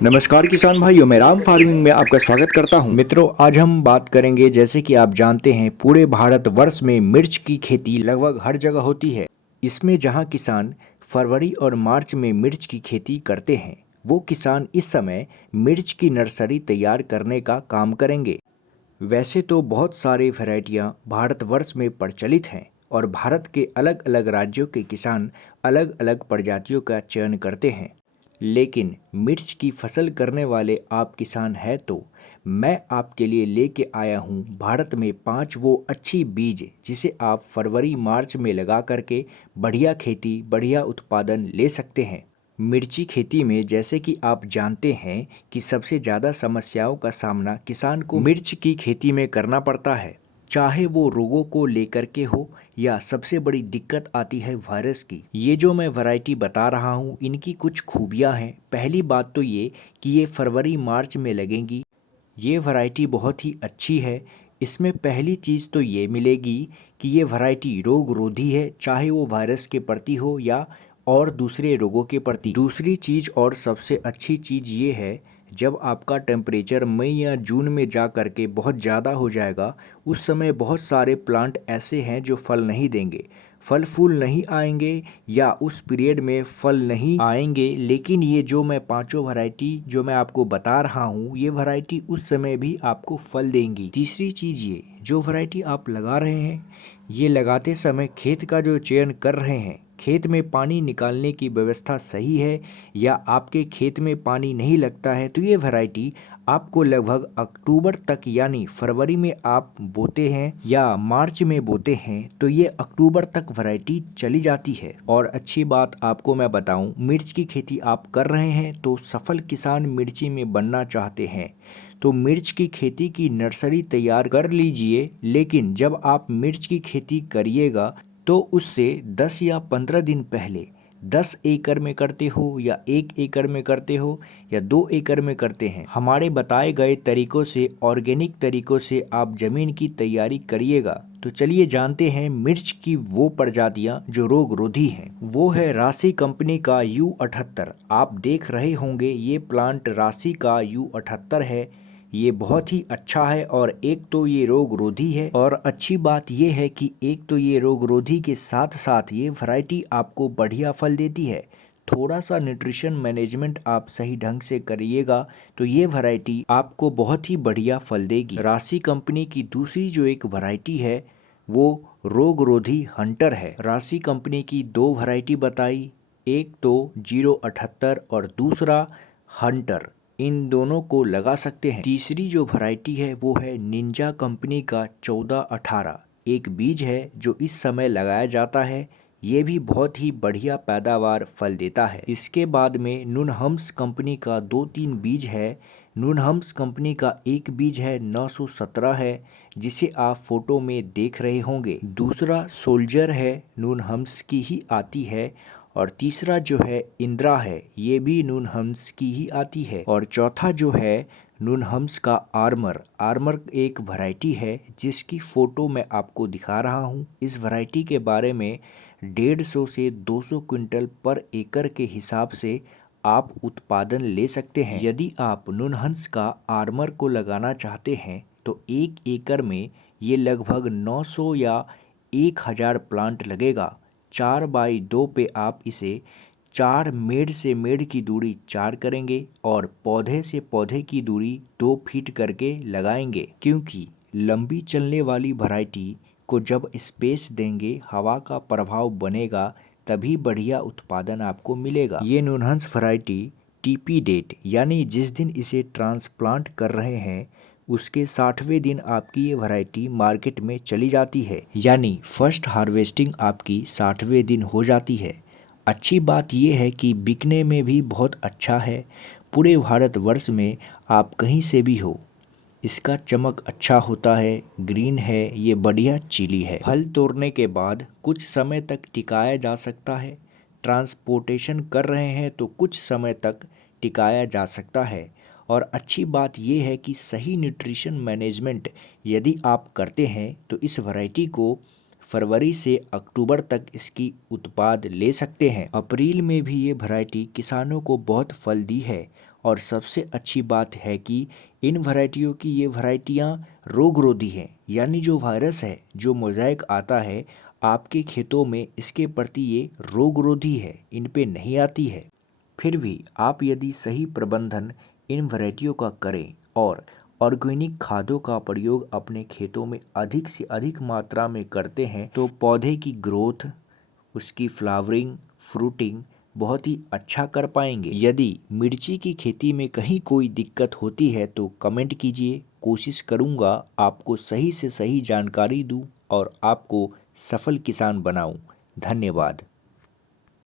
नमस्कार किसान भाइयों, मैं राम फार्मिंग में आपका स्वागत करता हूं। मित्रों, आज हम बात करेंगे, जैसे कि आप जानते हैं, पूरे भारत वर्ष में मिर्च की खेती लगभग हर जगह होती है। इसमें जहां किसान फरवरी और मार्च में मिर्च की खेती करते हैं, वो किसान इस समय मिर्च की नर्सरी तैयार करने का काम करेंगे। वैसे तो बहुत सारे वैरायटियाँ भारतवर्ष में प्रचलित हैं और भारत के अलग अलग राज्यों के किसान अलग अलग प्रजातियों का चयन करते हैं। लेकिन मिर्च की फसल करने वाले आप किसान हैं तो मैं आपके लिए लेके आया हूँ भारत में 5 वो अच्छी बीज जिसे आप फरवरी मार्च में लगा करके बढ़िया खेती बढ़िया उत्पादन ले सकते हैं। मिर्ची खेती में, जैसे कि आप जानते हैं, कि सबसे ज़्यादा समस्याओं का सामना किसान को मिर्च की खेती में करना पड़ता है, चाहे वो रोगों को लेकर के हो या सबसे बड़ी दिक्कत आती है वायरस की। ये जो मैं वैरायटी बता रहा हूँ, इनकी कुछ खूबियाँ हैं। पहली बात तो ये कि ये फरवरी मार्च में लगेंगी। ये वैरायटी बहुत ही अच्छी है। इसमें पहली चीज़ तो ये मिलेगी कि ये वैरायटी रोग रोधी है, चाहे वो वायरस के प्रति हो या और दूसरे रोगों के प्रति। दूसरी चीज़ और सबसे अच्छी चीज़ ये है, जब आपका टेम्परेचर मई या जून में जा कर के बहुत ज़्यादा हो जाएगा, उस समय बहुत सारे प्लांट ऐसे हैं जो फल नहीं देंगे, फल फूल नहीं आएंगे या उस पीरियड में फल नहीं आएंगे। लेकिन ये जो मैं पांचों वैरायटी जो मैं आपको बता रहा हूँ, ये वैरायटी उस समय भी आपको फल देंगी। तीसरी चीज़, ये जो वैरायटी आप लगा रहे हैं, ये लगाते समय खेत का जो चयन कर रहे हैं, खेत में पानी निकालने की व्यवस्था सही है या आपके खेत में पानी नहीं लगता है, तो ये वैरायटी आपको लगभग अक्टूबर तक, यानी फरवरी में आप बोते हैं या मार्च में बोते हैं, तो ये अक्टूबर तक वैरायटी चली जाती है। और अच्छी बात आपको मैं बताऊं, मिर्च की खेती आप कर रहे हैं तो सफल किसान मिर्ची में बनना चाहते हैं तो मिर्च की खेती की नर्सरी तैयार कर लीजिए। लेकिन जब आप मिर्च की खेती करिएगा तो उससे 10 या 15 दिन पहले 10 एकड़ में करते हो या 1 एकड़ में करते हो या 2 एकड़ में करते हैं, हमारे बताए गए तरीकों से, ऑर्गेनिक तरीकों से आप जमीन की तैयारी करिएगा। तो चलिए जानते हैं मिर्च की वो प्रजातियां जो रोग रोधी हैं। वो है राशि कंपनी का U78। आप देख रहे होंगे ये प्लांट राशि का U78 है। ये बहुत ही अच्छा है और एक तो ये रोग रोधी है, और अच्छी बात ये है कि एक तो ये रोग रोधी के साथ साथ ये वैरायटी आपको बढ़िया फल देती है। थोड़ा सा न्यूट्रिशन मैनेजमेंट आप सही ढंग से करिएगा तो ये वैरायटी आपको बहुत ही बढ़िया फल देगी। राशि कंपनी की दूसरी जो एक वैरायटी है वो रोग रोधी हंटर है। राशि कंपनी की दो वैरायटी बताई, एक तो 078 और दूसरा हंटर। इन दोनों को लगा सकते हैं। तीसरी जो वैरायटी है वो है निंजा कंपनी का 1418। एक बीज है जो इस समय लगाया जाता है। ये भी बहुत ही बढ़िया पैदावार फल देता है। इसके बाद में नुनहम्स कंपनी का 2-3 बीज है। नुनहम्स कंपनी का एक बीज है 917 है, जिसे आप फोटो में देख रहे होंगे। दूसरा सोल्जर है, नुनहम्स की ही आती है। और तीसरा जो है इंदिरा है, ये भी नुनहम्स की ही आती है। और चौथा जो है नुनहम्स का आर्मर। आर्मर एक वैरायटी है जिसकी फ़ोटो मैं आपको दिखा रहा हूँ। इस वैरायटी के बारे में 150 से 200 क्विंटल पर एकड़ के हिसाब से आप उत्पादन ले सकते हैं। यदि आप नुनहंस का आर्मर को लगाना चाहते हैं तो 1 एकड़ में ये लगभग 900 या 1000 प्लांट लगेगा। 4x2 पे आप इसे 4 मेड़ से मेड़ की दूरी 4 करेंगे और पौधे से पौधे की दूरी 2 फीट करके लगाएंगे, क्योंकि लंबी चलने वाली वैरायटी को जब स्पेस देंगे, हवा का प्रभाव बनेगा, तभी बढ़िया उत्पादन आपको मिलेगा। ये नुनहंस वैरायटी टीपी डेट, यानी जिस दिन इसे ट्रांसप्लांट कर रहे हैं उसके 60वें दिन आपकी ये वैरायटी मार्केट में चली जाती है, यानी फर्स्ट हार्वेस्टिंग आपकी 60वें दिन हो जाती है। अच्छी बात यह है कि बिकने में भी बहुत अच्छा है। पूरे भारतवर्ष में आप कहीं से भी हो, इसका चमक अच्छा होता है, ग्रीन है, ये बढ़िया चिली है। फल तोड़ने के बाद कुछ समय तक टिकाया जा सकता है। ट्रांसपोर्टेशन कर रहे हैं तो कुछ समय तक टिकाया जा सकता है। और अच्छी बात यह है कि सही न्यूट्रिशन मैनेजमेंट यदि आप करते हैं तो इस वैरायटी को फरवरी से अक्टूबर तक इसकी उत्पाद ले सकते हैं। अप्रैल में भी ये वैरायटी किसानों को बहुत फल दी है और सबसे अच्छी बात है कि इन वैरायटियों की ये वैरायटियाँ रोगरोधी हैं, यानी जो वायरस है, जो मोज़ेक आता है आपके खेतों में, इसके प्रति ये रोगरोधी है, इन पे नहीं आती है। फिर भी आप यदि सही प्रबंधन इन वैरायटियों का करें और ऑर्गेनिक खादों का प्रयोग अपने खेतों में अधिक से अधिक मात्रा में करते हैं तो पौधे की ग्रोथ, उसकी फ्लावरिंग, फ्रूटिंग बहुत ही अच्छा कर पाएंगे। यदि मिर्ची की खेती में कहीं कोई दिक्कत होती है तो कमेंट कीजिए, कोशिश करूंगा आपको सही से सही जानकारी दूं और आपको सफल किसान बनाऊं। धन्यवाद।